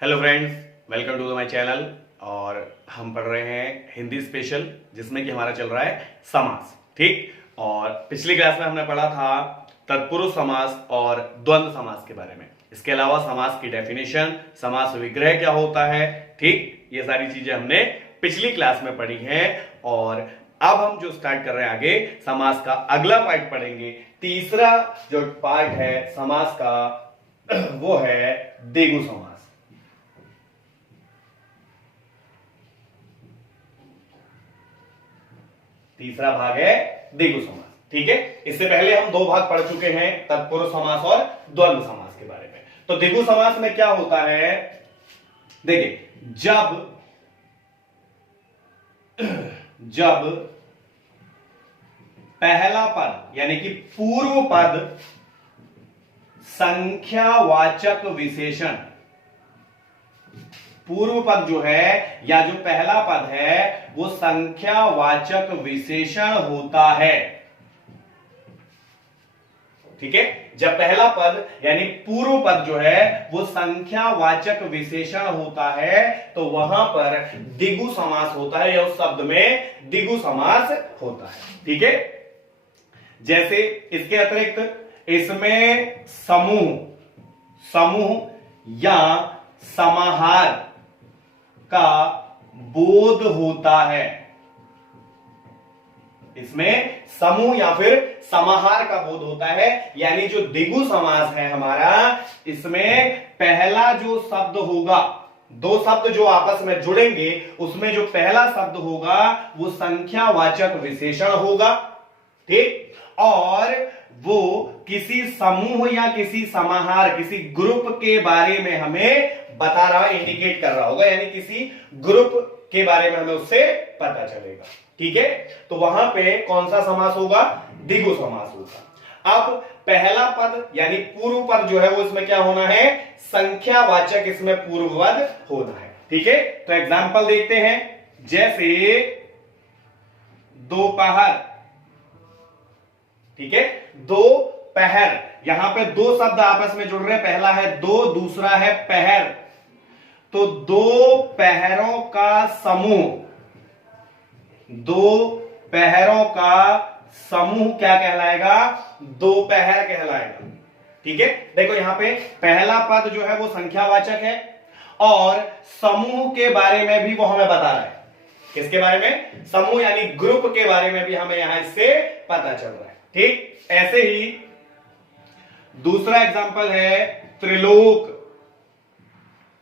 Hello friends, welcome to my channel. और हम पढ़ रहे हैं हिंदी स्पेशल, जिसमें कि हमारा चल रहा है समास। ठीक। और पिछली क्लास में हमने पढ़ा था तत्पुरुष समास और द्वंद्व समास के बारे में। इसके अलावा समास की डेफिनेशन, समास विग्रह क्या होता है, ठीक, ये सारी चीजें हमने पिछली क्लास में पढ़ी हैं। और अब हम जो स्टार्ट कर रहे हैं आगे, समास का अगला पार्ट पढ़ेंगे। तीसरा जो पार्ट है समास का वो है द्विगु समास। तीसरा भाग है द्विगु समास। ठीक है, इससे पहले हम दो भाग पढ़ चुके हैं, तत्पुरुष समास और द्वंद्व समास के बारे में। तो द्विगु समास में क्या होता है, देखिए, जब पहला पद यानी कि पूर्व पद संख्यावाचक विशेषण, पूर्व पद जो है या जो पहला पद है वो संख्यावाचक विशेषण होता है। ठीक है, जब पहला पद यानी पूर्व पद जो है वो संख्यावाचक विशेषण होता है तो वहां पर द्विगु समास होता है, या उस शब्द में द्विगु समास होता है। ठीक है, जैसे इसके अतिरिक्त इसमें समूह या समाहार का बोध होता है। इसमें समूह या फिर समाहार का बोध होता है, यानी जो द्विगु समास है हमारा, इसमें पहला जो शब्द होगा, दो शब्द जो आपस में जुड़ेंगे उसमें जो पहला शब्द होगा वो संख्यावाचक विशेषण होगा। ठीक, और वो किसी समूह या किसी समाहार, किसी ग्रुप के बारे में हमें बता रहा, इंडिकेट कर रहा होगा, यानी किसी ग्रुप के बारे में हमें उससे पता चलेगा। ठीक है, तो वहां पे कौन सा समास होगा, द्विगु समास होगा। अब पहला पद यानी पूर्व पद जो है वो इसमें क्या होना है, संख्यावाचक, इसमें पूर्व पद होना है। ठीक है, तो एग्जांपल देखते हैं, जैसे दोपहर। ठीक है, दोपहर, यहां पे दो शब्द आपस में जुड़ रहे हैं, पहला है दो, दूसरा है पहर। तो दो पहरों का समूह, दो पहरों का समूह क्या कहलाएगा, दोपहर कहलाएगा। ठीक है, देखो यहां पे पहला पद जो है वो संख्यावाचक है और समूह के बारे में भी वो हमें बता रहा है। किसके बारे में, समूह यानी ग्रुप के बारे में भी हमें यहां इससे पता चल रहा है। ठीक, ऐसे ही दूसरा एग्जांपल है त्रिलोक।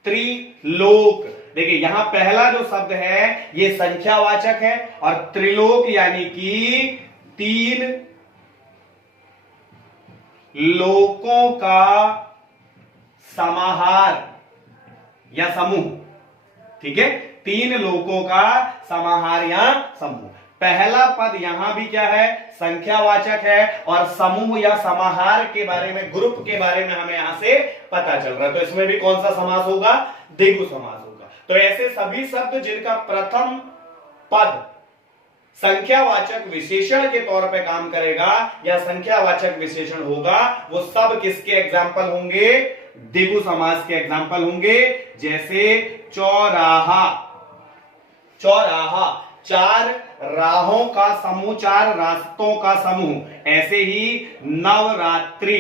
त्रिलोक, देखिए यहां पहला जो शब्द है ये संख्यावाचक है और त्रिलोक यानी कि तीन लोकों का समाहार या समूह। ठीक है, तीन लोकों का समाहार या समूह। पहला पद यहां भी क्या है, संख्यावाचक है और समूह या समाहार के बारे में, ग्रुप के बारे में हमें यहां से पता चल रहा है। तो इसमें भी कौन सा समास होगा, द्विगु समास होगा। तो ऐसे सभी शब्द जिनका प्रथम पद संख्यावाचक विशेषण के तौर पे काम करेगा या संख्यावाचक विशेषण होगा, वो सब किसके एग्जाम्पल होंगे, द्विगु समास के एग्जाम्पल होंगे। जैसे चौराहा, चौराहा चार राहों का समूह, चार रास्तों का समूह। ऐसे ही नवरात्रि,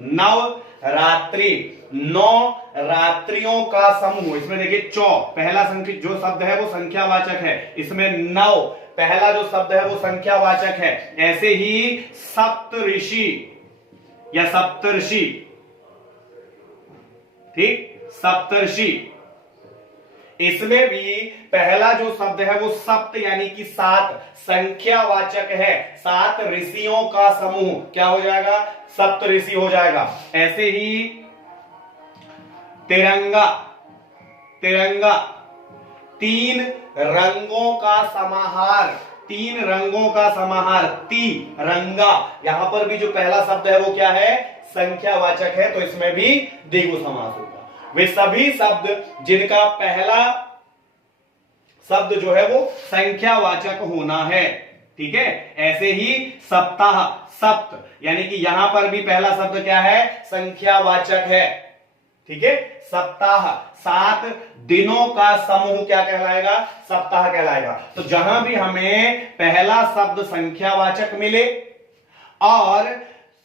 नवरात्रि नौ रात्रियों का समूह। इसमें देखिए चौ पहला संख्या जो शब्द है वो संख्यावाचक है, इसमें नव पहला जो शब्द है वो संख्यावाचक है। ऐसे ही सप्तऋषि या सप्तर्षि, ठीक, सप्तर्षि, इसमें भी पहला जो शब्द है वो सप्त यानी कि सात संख्यावाचक है। सात ऋषियों का समूह क्या हो जाएगा, सप्त ऋषि हो जाएगा। ऐसे ही तिरंगा, तिरंगा तीन रंगों का समाहार, तीन रंगों का समाहार, तिरंगा। यहां पर भी जो पहला शब्द है वो क्या है, संख्यावाचक है, तो इसमें भी द्विगु समास होगा। वे सभी शब्द जिनका पहला शब्द जो है वो संख्यावाचक होना है। ठीक है, ऐसे ही सप्ताह, सप्त यानी कि यहां पर भी पहला शब्द क्या है, संख्यावाचक है। ठीक है, सप्ताह, 7 दिनों का समूह क्या कहलाएगा? सप्ताह कहलाएगा। तो जहां भी हमें पहला शब्द संख्यावाचक मिले और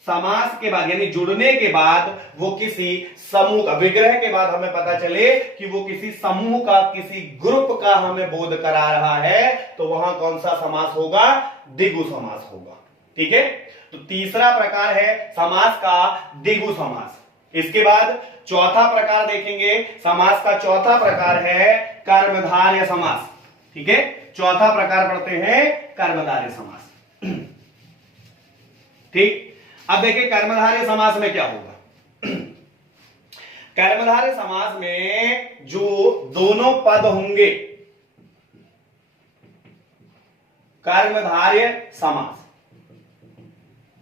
समास के बाद यानी जुड़ने के बाद वो किसी समूह का, विग्रह के बाद हमें पता चले कि वो किसी समूह का, किसी ग्रुप का हमें बोध करा रहा है, तो वहां कौन सा समास होगा? द्विगु समास होगा। ठीक है, तो तीसरा प्रकार है समास का द्विगु समास। इसके बाद चौथा प्रकार देखेंगे, समास का चौथा प्रकार है कर्मधारय समास। ठीक है, चौथा प्रकार पढ़ते हैं कर्मधारय समास। ठीक, अब देखिए कर्मधारय समास में क्या होगा। कर्मधारय समास में जो दोनों पद होंगे, कर्मधारय समास,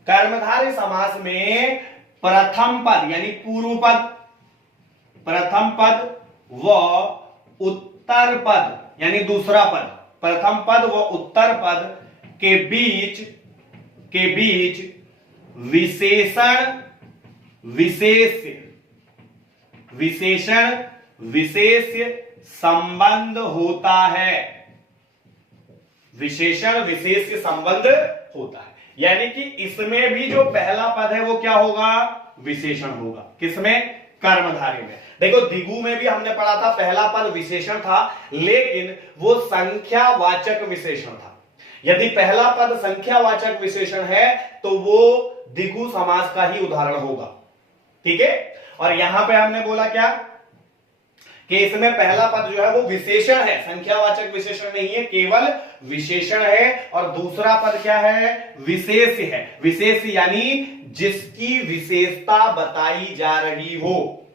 कर्मधारय समास में प्रथम पद यानी पूर्व पद, प्रथम पद व उत्तर पद यानी दूसरा पद, प्रथम पद व उत्तर पद के बीच विशेषण विशेष संबंध होता है। विशेषण विशेष संबंध होता है, यानी कि इसमें भी जो पहला पद है वो क्या होगा? विशेषण होगा। किसमें? कर्मधारय में। देखो द्विगु में भी हमने पढ़ा था पहला पद विशेषण था, लेकिन वो संख्यावाचक विशेषण था। यदि पहला पद संख्यावाचक विशेषण है तो वो द्विगु समास का ही उदाहरण होगा। ठीक है, और यहां पे हमने बोला क्या कि इसमें पहला पद जो है वो विशेषण है, संख्यावाचक विशेषण नहीं है, केवल विशेषण है। और दूसरा पद क्या है? विशेष है। विशेष यानी जिसकी विशेषता बताई जा रही हो,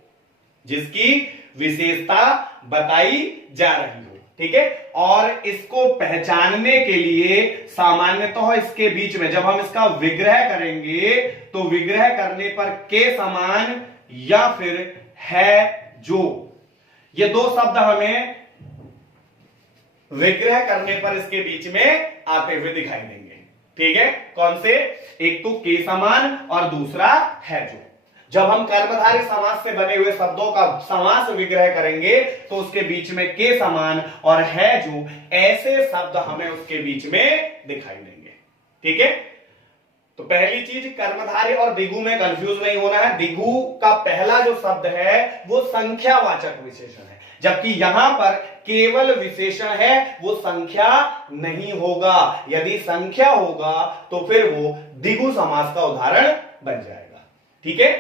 जिसकी विशेषता बताई जा रही हो। ठीक है, और इसको पहचानने के लिए सामान्यतः इसके बीच में जब हम इसका विग्रह करेंगे तो विग्रह करने पर के समान या फिर है जो, ये दो शब्द हमें विग्रह करने पर इसके बीच में आते हुए दिखाई देंगे। ठीक है, कौन से? एक तो के समान और दूसरा है जो। जब हम कर्मधारय समास से बने हुए शब्दों का समास विग्रह करेंगे तो उसके बीच में के समान और है जो, ऐसे शब्द हमें उसके बीच में दिखाई देंगे। ठीक है, तो पहली चीज कर्मधारय और द्विगु में कंफ्यूज नहीं होना है। द्विगु का पहला जो शब्द है वो संख्यावाचक विशेषण है, जबकि यहां पर केवल विशेषण है, वो संख्या नहीं होगा। यदि संख्या होगा तो फिर वो द्विगु समास का उदाहरण बन जाएगा। ठीक है,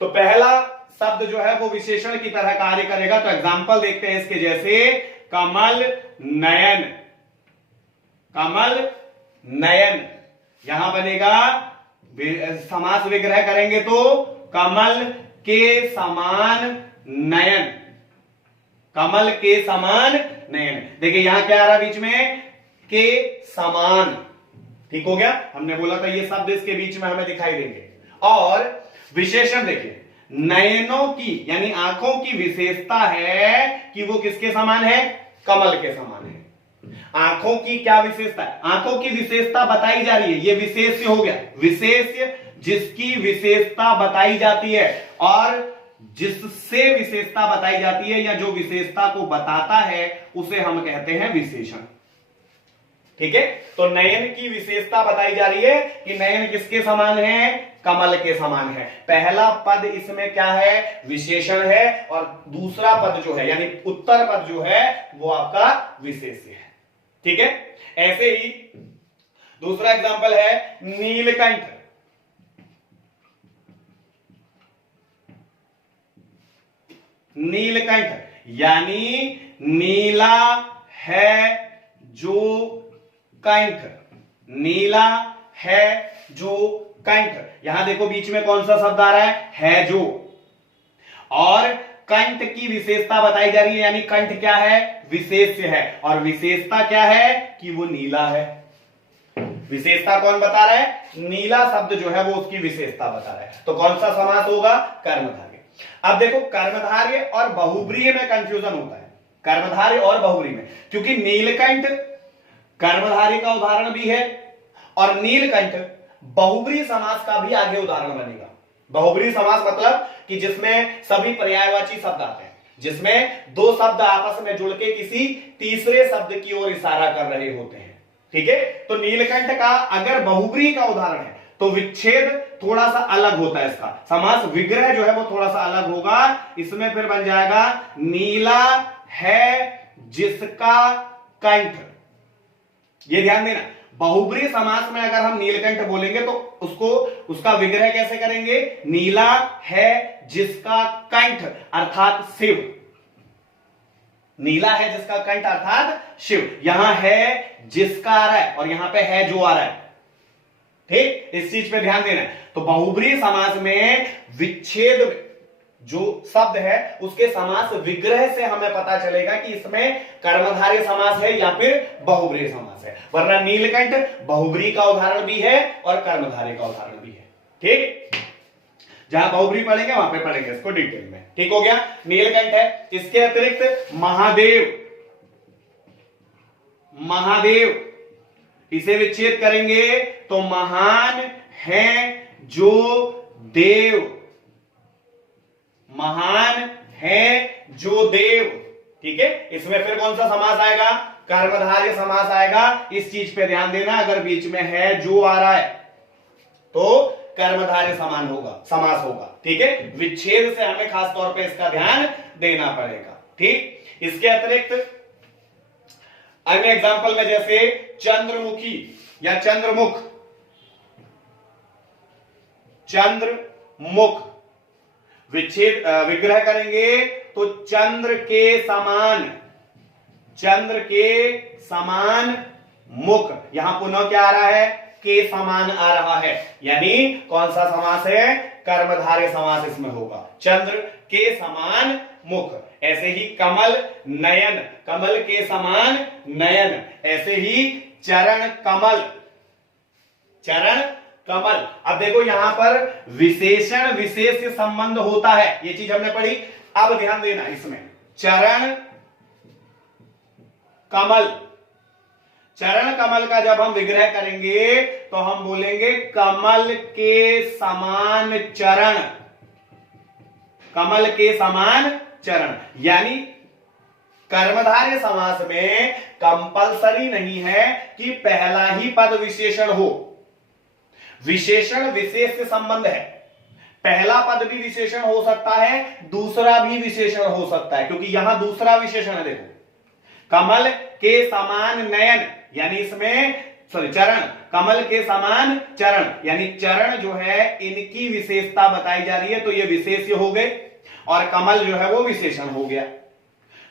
तो पहला शब्द जो है वो विशेषण की तरह कार्य करेगा। तो एग्जाम्पल देखते हैं इसके, जैसे कमल नयन, कमल नयन यहां बनेगा, समास विग्रह करेंगे तो कमल के समान नयन, कमल के समान नयन। देखिए यहां क्या आ रहा बीच में? के समान। ठीक हो गया, हमने बोला था ये शब्द इसके बीच में हमें दिखाई देंगे। और विशेषण देखिए, नयनों की यानी आंखों की विशेषता है कि वो किसके समान है? कमल के समान है। आंखों की क्या विशेषता है? आंखों की विशेषता बताई जा रही है, ये विशेष्य हो गया। विशेष्य जिसकी विशेषता बताई जाती है, और जिससे विशेषता बताई जाती है या जो विशेषता को बताता है उसे हम कहते हैं विशेषण। ठीक है, तो नयन की विशेषता बताई जा रही है कि नयन किसके समान है? कमल के समान है। पहला पद इसमें क्या है? विशेषण है, और दूसरा पद जो है यानी उत्तर पद जो है वो आपका विशेष्य है। ठीक है, ऐसे ही दूसरा एग्जांपल है नीलकंठ। नीलकंठ यानी नीला है जो कंठ, नीला है जो कंठ। यहां देखो बीच में कौन सा शब्द आ रहा है जो, और कंठ की विशेषता बताई जा रही है, यानी कंठ क्या है? विशेष्य है, और विशेषता क्या है? कि वो नीला है। विशेषता कौन बता रहा है? नीला शब्द जो है वो उसकी विशेषता बता रहा है। तो कौन सा समास होगा? कर्मधारय। अब देखो कर्मधारय और बहुब्रीहि में कंफ्यूजन होता है, कर्मधारय और बहुब्रीहि में, क्योंकि नीलकंठ कर्मधारय का उदाहरण भी है और नीलकंठ बहुब्रीहि समास का भी आगे उदाहरण बनेगा। बहुब्रीही समास मतलब कि जिसमें सभी पर्यायवाची शब्द आते हैं, जिसमें दो शब्द आपस में जुड़ के किसी तीसरे शब्द की ओर इशारा कर रहे होते हैं। ठीक है, तो नीलकंठ का अगर बहुब्रीही का उदाहरण है तो विच्छेद थोड़ा सा अलग होता है, इसका समास विग्रह जो है वो थोड़ा सा अलग होगा। इसमें फिर बन जाएगा नीला है जिसका कंठ। ये ध्यान देना, बहुब्रीही समास में अगर हम नीलकंठ बोलेंगे तो उसको उसका विग्रह कैसे करेंगे, नीला है जिसका कंठ अर्थात शिव। नीला है जिसका कंठ अर्थात शिव। यहां है जिसका आ रहा है और यहां पे है जो आ रहा है। ठीक, इस चीज पे ध्यान देना है। तो बहुब्रीही समास में विच्छेद जो शब्द है उसके समास विग्रह से हमें पता चलेगा कि इसमें कर्मधारय समास है या फिर बहुब्रीही समास है, वरना नीलकंठ बहुब्रीही का उदाहरण भी है और कर्मधारय का उदाहरण भी है। ठीक, जहां बहुब्रीही पढ़ेंगे वहां पे पढ़ेंगे इसको डिटेल में। ठीक हो गया, नीलकंठ है। इसके अतिरिक्त महादेव, महादेव इसे विच्छेद करेंगे तो महान है जो देव, महान है जो देव। ठीक है, इसमें फिर कौन सा समास आएगा, कर्मधारय समास आएगा। इस चीज पे ध्यान देना, अगर बीच में है जो आ रहा है तो कर्मधारय समान होगा, समास होगा। ठीक है, विच्छेद से हमें खास तौर पे इसका ध्यान देना पड़ेगा। ठीक, इसके अतिरिक्त अन्य एग्जाम्पल में जैसे चंद्रमुखी या चंद्रमुख, चंद्रमुख विच्छेद विग्रह करेंगे तो चंद्र के समान, चंद्र के समान मुख। यहां पुनः क्या आ रहा है, के समान आ रहा है, यानी कौन सा समास है, कर्मधारय समास इसमें होगा, चंद्र के समान मुख। ऐसे ही कमल नयन, कमल के समान नयन। ऐसे ही चरण कमल, चरण कमल। अब देखो यहां पर विशेषण विशेष से संबंध होता है, ये चीज हमने पढ़ी। अब ध्यान देना, इसमें चरण कमल, चरण कमल का जब हम विग्रह करेंगे तो हम बोलेंगे कमल के समान चरण, कमल के समान चरण। यानी कर्मधारय समास में कंपलसरी नहीं है कि पहला ही पद विशेषण हो, विशेषण विशेष से संबंध है। पहला पद भी विशेषण हो सकता है, दूसरा भी विशेषण हो सकता है, क्योंकि यहां दूसरा विशेषण है। देखो, कमल के समान नयन, यानी इसमें चरण, कमल के समान चरण, यानी चरण जो है इनकी विशेषता बताई जा रही है, तो ये विशेष्य हो गए और कमल जो है वो विशेषण हो गया।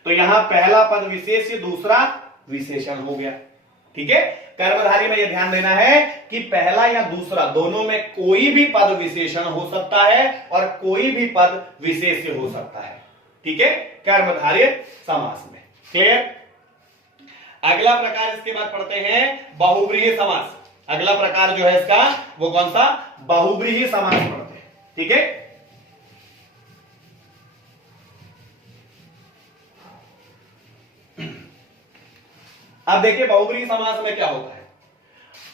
तो यहां पहला पद विशेष्य, दूसरा विशेषण हो गया। ठीक है, कर्मधारय में यह ध्यान देना है कि पहला या दूसरा दोनों में कोई भी पद विशेषण हो सकता है और कोई भी पद विशेष्य हो सकता है। ठीक है, कर्मधारय समास में। क्लियर। अगला प्रकार इसके बाद पढ़ते हैं बहुब्रीही समास। अगला प्रकार जो है इसका वो कौन सा, बहुब्रीही समास पढ़ते हैं। ठीक है, अब देखिए बहुब्रीही समास में क्या होता है।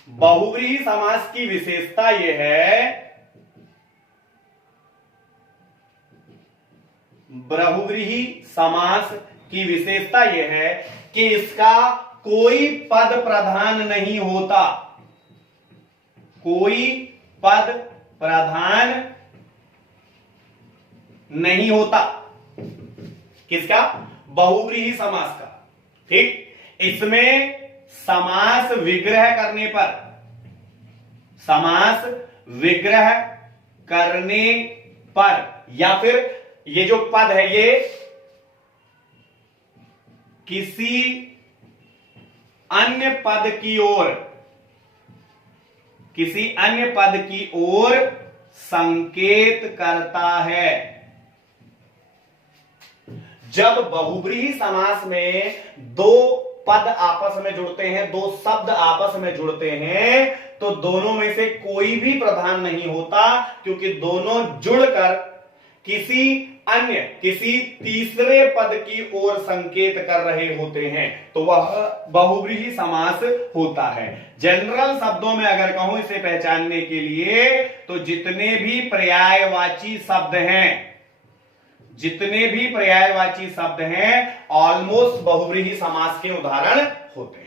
बहुब्रीही समास की विशेषता यह है, बहुब्रीही समास की विशेषता यह है कि इसका कोई पद प्रधान नहीं होता, कोई पद प्रधान नहीं होता। किसका, बहुब्रीही समास का। ठीक, इसमें समास विग्रह करने पर, समास विग्रह करने पर, या फिर ये जो पद है ये किसी अन्य पद की ओर, किसी अन्य पद की ओर संकेत करता है। जब बहुब्रीही समास में दो पद आपस में जुड़ते हैं, दो शब्द आपस में जुड़ते हैं, तो दोनों में से कोई भी प्रधान नहीं होता, क्योंकि दोनों जुड़कर किसी तीसरे पद की ओर संकेत कर रहे होते हैं तो वह बहुव्रीहि समास होता है। जनरल शब्दों में अगर कहूं इसे पहचानने के लिए तो जितने भी पर्यायवाची शब्द हैं ऑलमोस्ट बहुव्रीहि समास के उदाहरण होते हैं।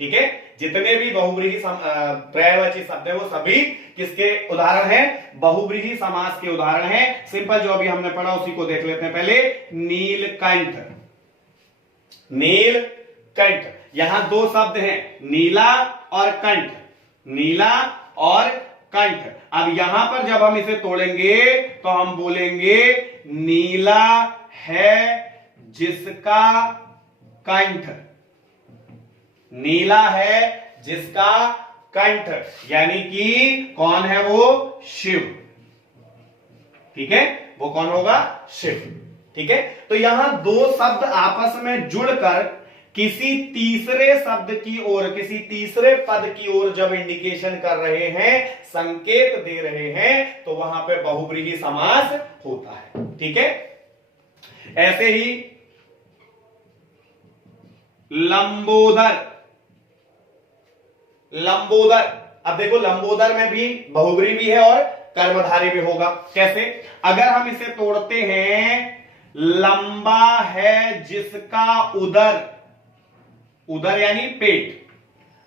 ठीक है, जितने भी बहुव्रीहि पर्यायवाची शब्द है वो सभी किसके उदाहरण हैं? बहुव्रीहि समास के उदाहरण हैं। सिंपल जो अभी हमने पढ़ा उसी को देख लेते हैं पहले। नीलकंठ, यहां दो शब्द हैं, नीला और कंठ। अब यहां पर जब हम इसे तोड़ेंगे तो हम बोलेंगे नीला है जिसका कंठ, नीला है जिसका कंठ, यानी कि कौन है वो? शिव। ठीक है, वो कौन होगा? शिव। ठीक है, तो यहां दो शब्द आपस में जुड़कर किसी तीसरे शब्द की ओर, किसी तीसरे पद की ओर जब इंडिकेशन कर रहे हैं, संकेत दे रहे हैं, तो वहां पे बहुव्रीहि समास होता है। ठीक है, ऐसे ही लंबोदर। अब देखो लंबोदर में भी बहुव्रीहि भी है और कर्मधारय भी होगा। कैसे? अगर हम इसे तोड़ते हैं, लंबा है जिसका उदर यानी पेट,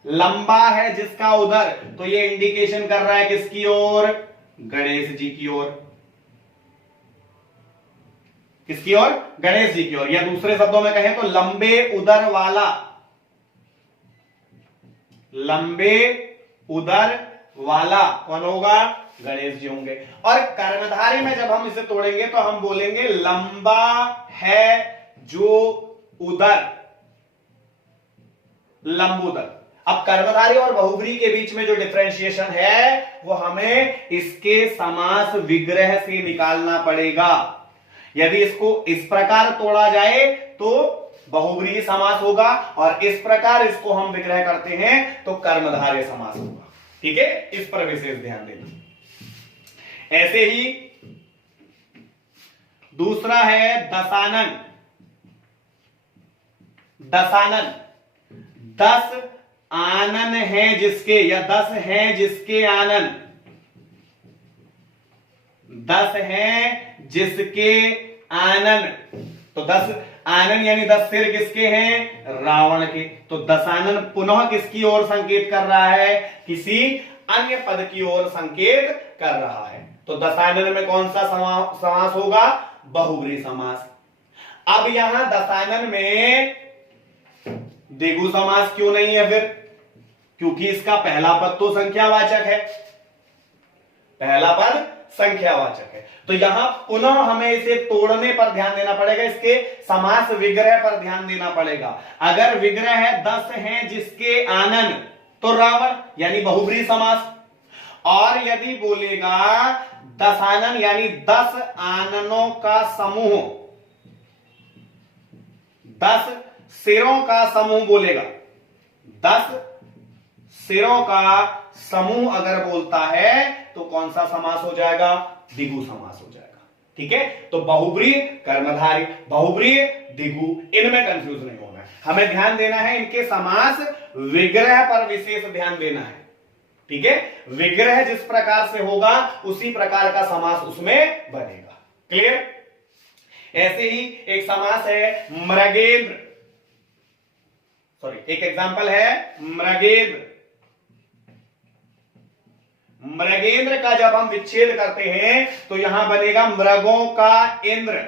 लंबा है जिसका उदर, तो ये इंडिकेशन कर रहा है किसकी ओर? गणेश जी की ओर। किसकी ओर? गणेश जी की ओर। या दूसरे शब्दों में कहें तो लंबे उदर वाला कौन होगा? गणेश जी होंगे। और कर्मधारय में जब हम इसे तोड़ेंगे तो हम बोलेंगे लंबा है जो उदर, लंबोदर। अब कर्मधारय और बहुव्रीहि के बीच में जो डिफरेंशिएशन है वो हमें इसके समास विग्रह से निकालना पड़ेगा। यदि इसको इस प्रकार तोड़ा जाए तो बहुव्रीहि समास होगा, और इस प्रकार इसको हम विग्रह करते हैं तो कर्मधारय समास होगा। ठीक है, इस पर विशेष ध्यान देना। ऐसे ही दूसरा है दशानन। 10 आनन है जिसके, या 10 है जिसके आनन, 10 है जिसके आनन। तो 10 आनन यानी 10 सिर किसके हैं? रावण के। तो दशानन पुनः किसकी ओर संकेत कर रहा है? किसी अन्य पद की ओर संकेत कर रहा है। तो दशानन में कौन सा समास होगा? बहुव्रीहि समास। अब यहां दशानन में द्विगु समास क्यों नहीं है फिर? क्योंकि इसका पहला पद तो संख्यावाचक है, पहला पद संख्यावाचक है। तो यहां पुनः हमें इसे तोड़ने पर ध्यान देना पड़ेगा, इसके समास विग्रह पर ध्यान देना पड़ेगा। अगर विग्रह है 10 हैं जिसके आनन, तो रावण यानी बहुव्रीहि समास। और यदि बोलेगा दशानन यानी 10 आननों का समूह, 10 सिरों का समूह बोलेगा, 10 सिरों का समूह अगर बोलता है तो कौन सा समास हो जाएगा? द्विगु समास हो जाएगा। ठीक है, तो बहुव्रीहि, कर्मधारय, बहुव्रीहि, द्विगु, इनमें कंफ्यूज नहीं होना है। हमें ध्यान देना है इनके समास विग्रह पर विशेष ध्यान देना है। ठीक है, विग्रह जिस प्रकार से होगा उसी प्रकार का समास उसमें बनेगा। क्लियर? ऐसे ही एक समास है मृगेंद्र, एक एग्जांपल है मृगेंद्र। मृगेंद्र का जब हम विच्छेद करते हैं तो यहां बनेगा मृगों का इंद्र,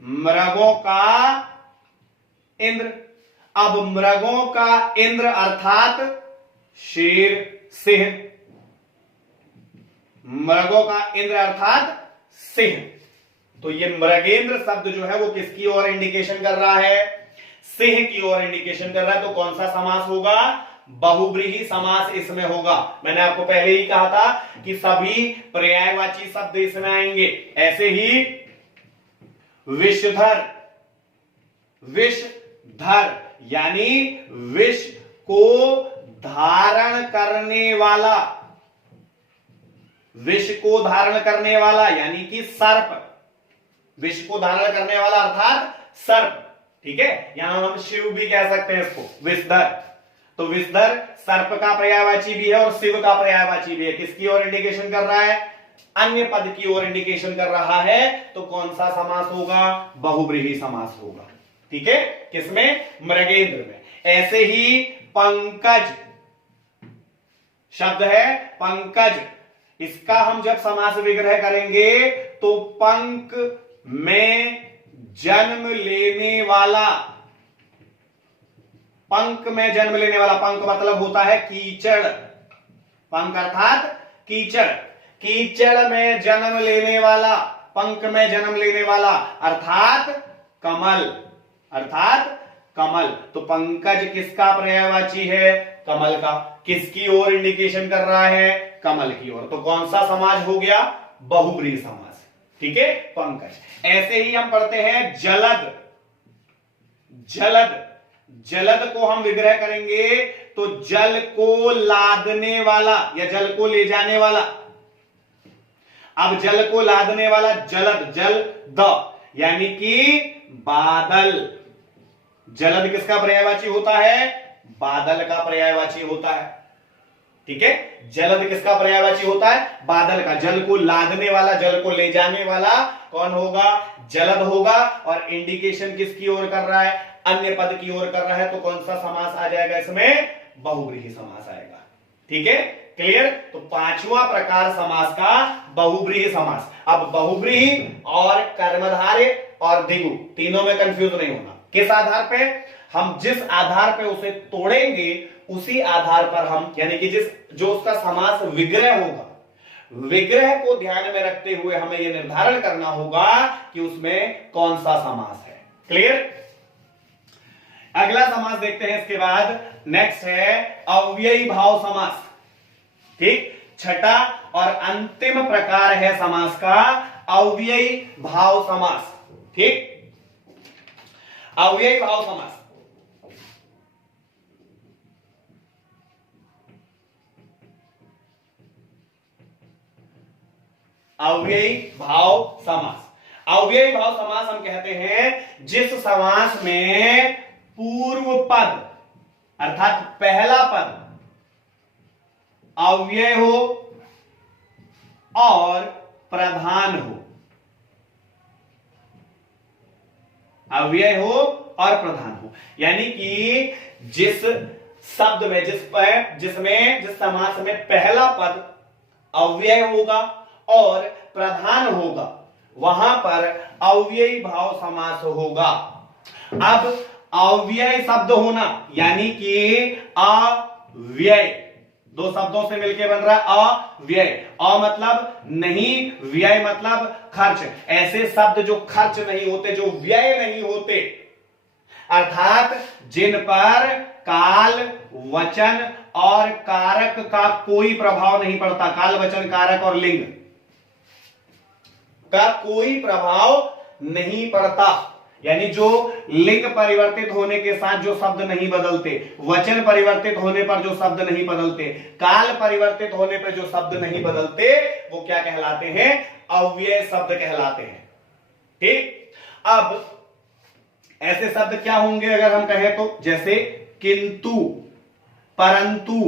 मृगों का इंद्र। अब मृगों का इंद्र अर्थात शेर, सिंह, मृगों का इंद्र अर्थात सिंह। तो ये मृगेंद्र शब्द जो है वो किसकी ओर इंडिकेशन कर रहा है? सिंह की ओर इंडिकेशन कर रहा है। तो कौन सा समास होगा? बहुव्रीहि समास इसमें होगा। मैंने आपको पहले ही कहा था कि सभी पर्यायवाची शब्द इसमें आएंगे। ऐसे ही विषधर, विषधर यानी विष को धारण करने वाला, विष को धारण करने वाला यानी कि सर्प, विष को धारण करने वाला अर्थात सर्प। ठीक है, यहां हम शिव भी कह सकते हैं इसको, विषधर। तो विषधर सर्प का पर्यायवाची भी है और शिव का पर्यायवाची भी है। किसकी ओर इंडिकेशन कर रहा है? अन्य पद की ओर इंडिकेशन कर रहा है। तो कौन सा समास होगा? बहुव्रीहि समास होगा। ठीक है, किसमें? मृगेंद्र में। ऐसे ही पंकज शब्द है, पंकज, इसका हम जब समास विग्रह करेंगे तो पंक में जन्म लेने वाला, पंक में जन्म लेने वाला, पंक मतलब होता है कीचड़, पंक अर्थात कीचड़, कीचड़ में जन्म लेने वाला, पंक में जन्म लेने वाला अर्थात कमल, अर्थात कमल। तो पंकज किसका पर्यायवाची है? कमल का। किसकी ओर इंडिकेशन कर रहा है? कमल की ओर। तो कौन सा समाज हो गया? बहुव्रीहि समास। ठीक है, पंकज। ऐसे ही हम पढ़ते हैं जलद, जलद, जलद को हम विग्रह करेंगे तो जल को लादने वाला या जल को ले जाने वाला। अब जल को लादने वाला जलद, जल द यानी कि बादल। जलद किसका पर्यायवाची होता है? बादल का पर्यायवाची होता है। ठीक है, जलद किसका पर्यायवाची होता है? बादल का। जल को लादने वाला, जल को ले जाने वाला कौन होगा? जलद होगा। और इंडिकेशन किसकी ओर कर रहा है? अन्य पद की ओर कर रहा है। तो कौन सा समास आ जाएगा इसमें? बहुव्रीहि समास आएगा। ठीक है, क्लियर? तो पांचवा प्रकार समास का बहुव्रीहि समास। अब बहुव्रीहि और कर्मधारय और द्विगु तीनों में कंफ्यूज नहीं होना। किस आधार पे? हम जिस आधार पे उसे तोड़ेंगे उसी आधार पर हम, यानी कि जो उसका समास विग्रह होगा, विग्रह को ध्यान में रखते हुए हमें यह निर्धारण करना होगा कि उसमें कौन सा समास है। क्लियर? अगला समास देखते हैं इसके बाद। नेक्स्ट है अव्ययी भाव समास। ठीक, छठा और अंतिम प्रकार है समास का अव्ययी भाव समास। ठीक, अव्ययी भाव समास। अव्ययी भाव समास। अव्ययी भाव समास हम कहते हैं जिस समास में पूर्व पद अर्थात पहला पद अव्यय हो और प्रधान हो, अव्यय हो और प्रधान हो। यानी कि जिस शब्द में, जिस समास में पहला पद अव्यय होगा और प्रधान होगा, वहां पर अव्ययी भाव समास होगा। अब अव्यय शब्द होना यानी कि अव्यय, दो शब्दों से मिलकर बन रहा है अव्यय। अ मतलब नहीं, व्यय मतलब खर्च। ऐसे शब्द जो खर्च नहीं होते, जो व्यय नहीं होते, अर्थात जिन पर काल, वचन और कारक का कोई प्रभाव नहीं पड़ता, काल, वचन, कारक और लिंग का कोई प्रभाव नहीं पड़ता, यानी जो लिंग परिवर्तित होने के साथ जो शब्द नहीं बदलते, वचन परिवर्तित होने पर जो शब्द नहीं बदलते, काल परिवर्तित होने पर जो शब्द नहीं बदलते, वो क्या कहलाते हैं? अव्यय शब्द कहलाते हैं। ठीक, अब ऐसे शब्द क्या होंगे अगर हम कहें तो? जैसे किंतु, परंतु,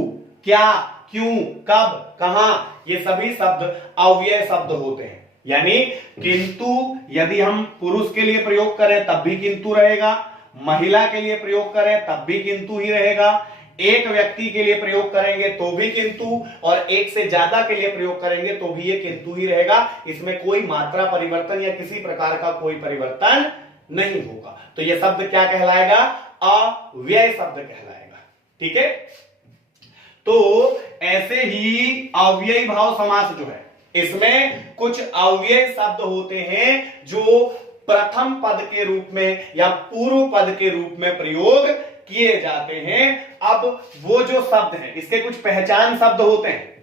क्या, क्यों, कब, कहां, ये सभी शब्द अव्यय शब्द होते हैं। यानी किंतु यदि हम पुरुष के लिए प्रयोग करें तब भी किंतु रहेगा, महिला के लिए प्रयोग करें तब भी किंतु ही रहेगा, एक व्यक्ति के लिए प्रयोग करेंगे तो भी किंतु, और एक से ज्यादा के लिए प्रयोग करेंगे तो भी ये किंतु ही रहेगा। इसमें कोई मात्रा परिवर्तन या किसी प्रकार का कोई परिवर्तन नहीं होगा। तो ये शब्द क्या कहलाएगा? अव्यय शब्द कहलाएगा। ठीक है, तो ऐसे ही अव्ययी भाव समास जो है, इसमें कुछ अव्यय शब्द होते हैं जो प्रथम पद के रूप में या पूर्व पद के रूप में प्रयोग किए जाते हैं। अब वो जो शब्द हैं, इसके कुछ पहचान शब्द होते हैं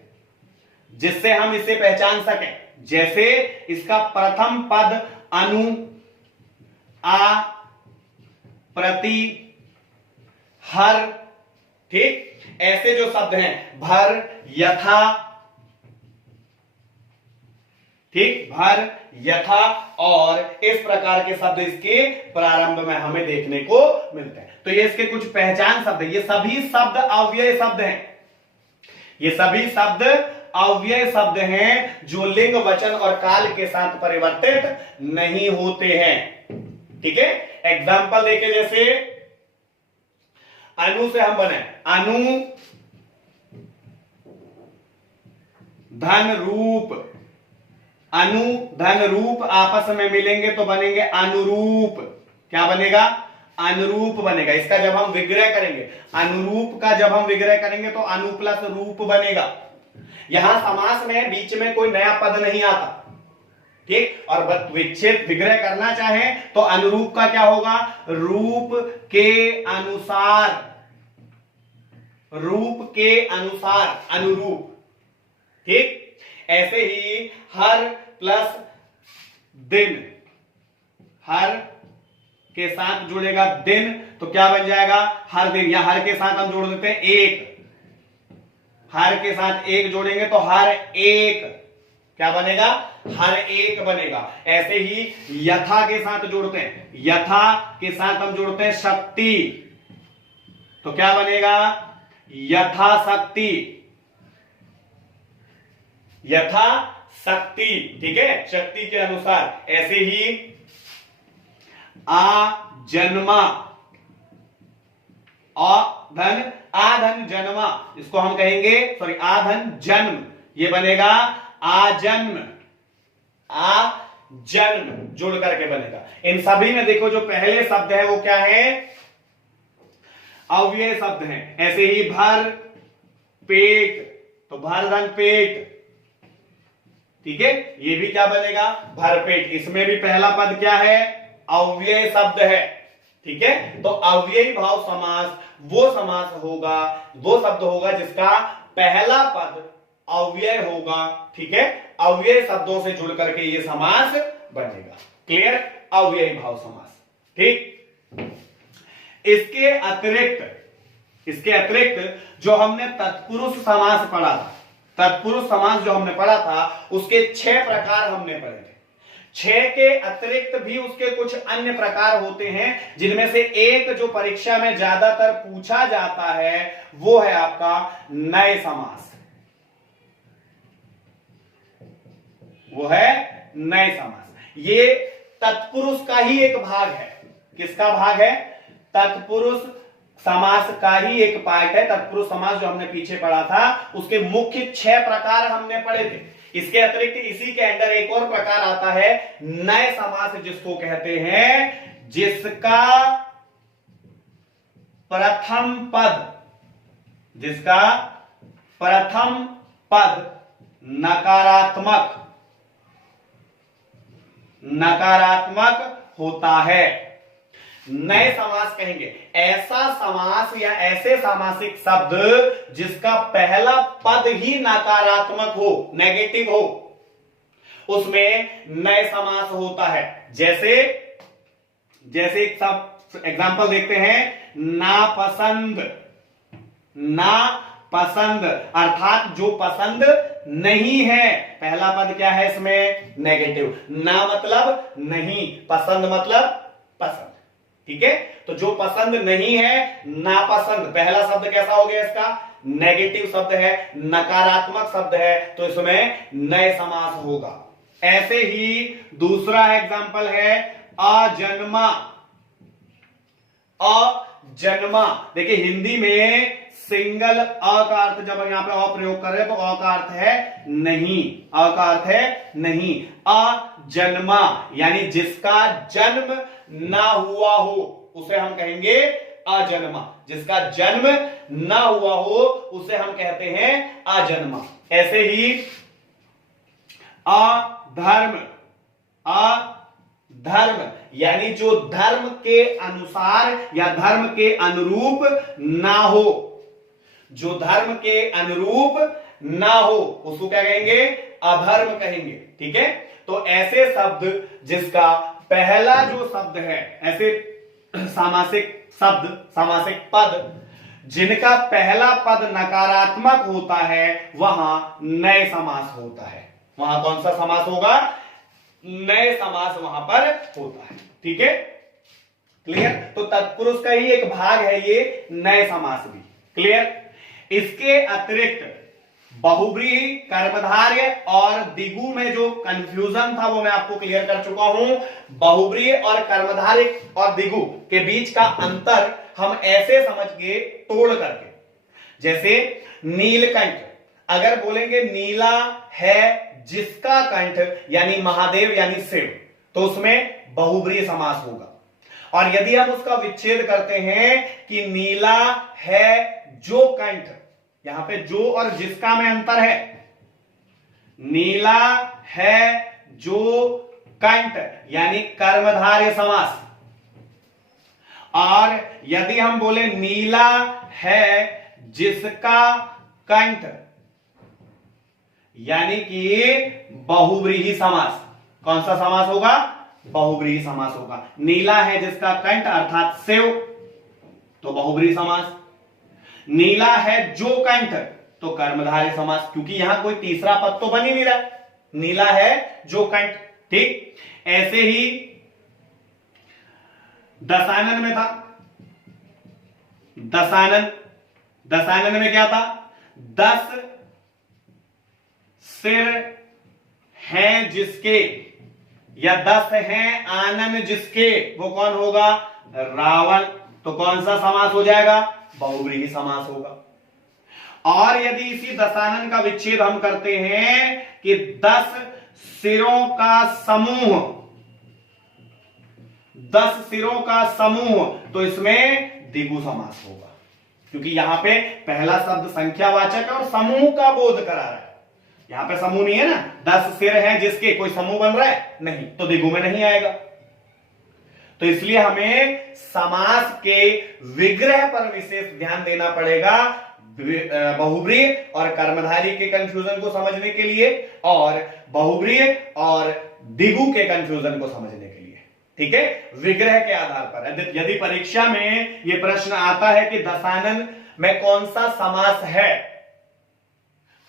जिससे हम इसे पहचान सकें। जैसे इसका प्रथम पद अनु, आ, प्रति, हर। ठीक, ऐसे जो शब्द हैं भर, यथा, ठीक, भर, यथा और इस प्रकार के शब्द इसके प्रारंभ में हमें देखने को मिलते हैं। तो ये इसके कुछ पहचान शब्द है। ये सभी शब्द अव्यय शब्द हैं, ये सभी शब्द अव्यय शब्द हैं जो लिंग, वचन और काल के साथ परिवर्तित नहीं होते हैं। ठीक है, एग्जाम्पल देखे, जैसे अनु से हम बने, अनु धन रूप, अनु धन रूप आपस में मिलेंगे तो बनेंगे अनुरूप। क्या बनेगा? अनुरूप बनेगा। इसका जब हम विग्रह करेंगे, अनुरूप का जब हम विग्रह करेंगे तो अनु प्लस रूप बनेगा। यहां समास में बीच में कोई नया पद नहीं आता, ठीक। और विच्छेद विग्रह करना चाहे तो अनुरूप का क्या होगा? रूप के अनुसार, रूप के अनुसार, अनुरूप, ठीक। ऐसे ही हर प्लस दिन, हर के साथ जुड़ेगा दिन तो क्या बन जाएगा? हर दिन। या हर के साथ हम जोड़ देते हैं एक, हर के साथ एक जोड़ेंगे तो हर एक, क्या बनेगा? हर एक बनेगा। ऐसे ही यथा के साथ जोड़ते हैं, यथा के साथ हम जोड़ते हैं शक्ति तो क्या बनेगा? यथा शक्ति, यथा शक्ति, ठीक है, शक्ति के अनुसार। ऐसे ही आजन्मा, आधन जन्मा, इसको हम कहेंगे, सॉरी, आधन जन्म, ये बनेगा आजन्म, आजन्म जोड़ करके बनेगा। इन सभी में देखो जो पहले शब्द है वो क्या है? अव्यय शब्द हैं। ऐसे ही भर पेट तो भर धन पेट, ठीक है, ये भी क्या बनेगा? भरपेट। इसमें भी पहला पद क्या है? अव्यय शब्द है, ठीक है। तो अव्ययी भाव समास वो समास होगा, वो शब्द होगा जिसका पहला पद अव्यय होगा, ठीक है। अव्यय शब्दों से जुड़ करके ये समास बनेगा। क्लियर? अव्ययी भाव समास, ठीक। इसके अतिरिक्त जो हमने तत्पुरुष समास पढ़ा था, तत्पुरुष समास जो हमने पढ़ा था उसके 6 प्रकार हमने पढ़े थे। 6 के अतिरिक्त भी उसके कुछ अन्य प्रकार होते हैं, जिनमें से एक जो परीक्षा में ज्यादातर पूछा जाता है वो है आपका नए समास, वो है नए समास। ये तत्पुरुष का ही एक भाग है। किसका भाग है? तत्पुरुष समास का ही एक पार्ट है। तत्पुरुष समास जो हमने पीछे पढ़ा था उसके मुख्य 6 प्रकार हमने पढ़े थे। इसके अतिरिक्त इसी के अंदर एक और प्रकार आता है नए समास, जिसको कहते हैं जिसका प्रथम पद, जिसका प्रथम पद नकारात्मक होता है। नए समास कहेंगे ऐसा समास या ऐसे सामासिक शब्द जिसका पहला पद ही नकारात्मक हो, नेगेटिव हो, उसमें नए समास होता है। जैसे एक सब एग्जांपल देखते हैं, नापसंद, नापसंद अर्थात जो पसंद नहीं है, पहला पद क्या है इसमें? नेगेटिव। ना मतलब नहीं, पसंद मतलब पसंद, ठीक है। तो जो पसंद नहीं है, नापसंद, पहला शब्द कैसा हो गया? इसका नेगेटिव शब्द है, नकारात्मक शब्द है, तो इसमें नए समास होगा। ऐसे ही दूसरा एग्जांपल है अजन्मा। अजन्मा, देखिए हिंदी में सिंगल अ का अर्थ जब हम यहां पे अ प्रयोग कर रहे हैं तो अ का अर्थ है नहीं, अ का अर्थ है नहीं। अजन्मा यानी जिसका जन्म ना हुआ हो उसे हम कहेंगे अजन्मा। जिसका जन्म ना हुआ हो उसे हम कहते हैं अजन्मा। ऐसे ही अधर्म, अधर्म यानी जो धर्म के अनुसार या धर्म के अनुरूप ना हो, जो धर्म के अनुरूप ना हो उसको क्या कहेंगे? अधर्म कहेंगे, ठीक है। तो ऐसे शब्द जिसका पहला जो शब्द है, ऐसे सामासिक शब्द, सामासिक पद जिनका पहला पद नकारात्मक होता है वहां नए समास होता है। वहां कौन सा समास होगा? नए समास वहां पर होता है। ठीक है, क्लियर? तो तत्पुरुष का ही एक भाग है ये नए समास भी। क्लियर? इसके अतिरिक्त बहुव्रीहि, कर्मधारय और दिगु में जो कंफ्यूजन था वो मैं आपको क्लियर कर चुका हूं। बहुव्रीहि और कर्मधारय और दिगु के बीच का अंतर हम ऐसे समझ के तोड़ करके, जैसे नीलकंठ, अगर बोलेंगे नीला है जिसका कंठ यानी महादेव यानी शिव, तो उसमें बहुव्रीहि समास होगा। और यदि हम उसका विच्छेद करते हैं कि नीला है जो कंठ, यहां पे जो और जिसका में अंतर है, नीला है जो कंठ यानी कर्मधारय समास। और यदि हम बोले नीला है जिसका कंठ यानी कि बहुव्रीहि समास, कौन सा समास होगा? बहुव्रीहि समास होगा। नीला है जिसका कंठ अर्थात शिव, तो बहुव्रीहि समास। नीला है जो कंठ, तो कर्मधारय समास, क्योंकि यहां कोई तीसरा पद तो बन ही नहीं रहा, नीला है जो कंठ। ठीक, ऐसे ही दशानन में था, दशानन में क्या था? 10 सिर हैं जिसके, या 10 हैं आनन जिसके, वो कौन होगा? रावण। तो कौन सा समास हो जाएगा? बहुव्रीहि समास होगा। और यदि इसी दशानन का विच्छेद हम करते हैं कि 10 सिरों का समूह, 10 सिरों का समूह, तो इसमें दिगु समास होगा, क्योंकि यहां पे पहला शब्द संख्यावाचक है और समूह का बोध करा रहा है। यहां पे समूह नहीं है ना, 10 सिर हैं जिसके, कोई समूह बन रहा है? नहीं, तो दिगु में नहीं आएगा। तो इसलिए हमें समास के विग्रह पर विशेष ध्यान देना पड़ेगा, बहुव्रीहि और कर्मधारय के कंफ्यूजन को समझने के लिए, और बहुव्रीहि और दिगु के कंफ्यूजन को समझने के लिए। ठीक है, विग्रह के आधार पर यदि परीक्षा में यह प्रश्न आता है कि दशानन में कौन सा समास है,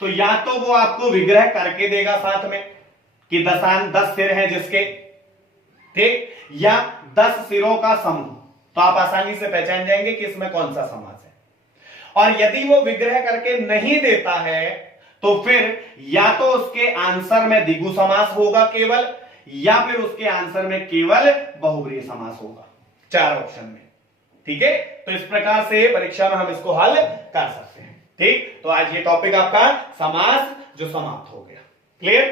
तो या तो वो आपको विग्रह करके देगा साथ में कि 10 सिर हैं जिसके, ठीक, या 10 सिरों का समूह, तो आप आसानी से पहचान जाएंगे कि इसमें कौन सा समास है। और यदि वो विग्रह करके नहीं देता है, तो फिर या तो उसके आंसर में दिगु समास होगा केवल, या फिर उसके आंसर में केवल बहुव्रीहि समास होगा, 4 ऑप्शन में। ठीक है, तो इस प्रकार से परीक्षा में हम इसको हल कर सकते हैं। ठीक, तो आज ये टॉपिक आपका समास जो समाप्त हो गया। क्लियर?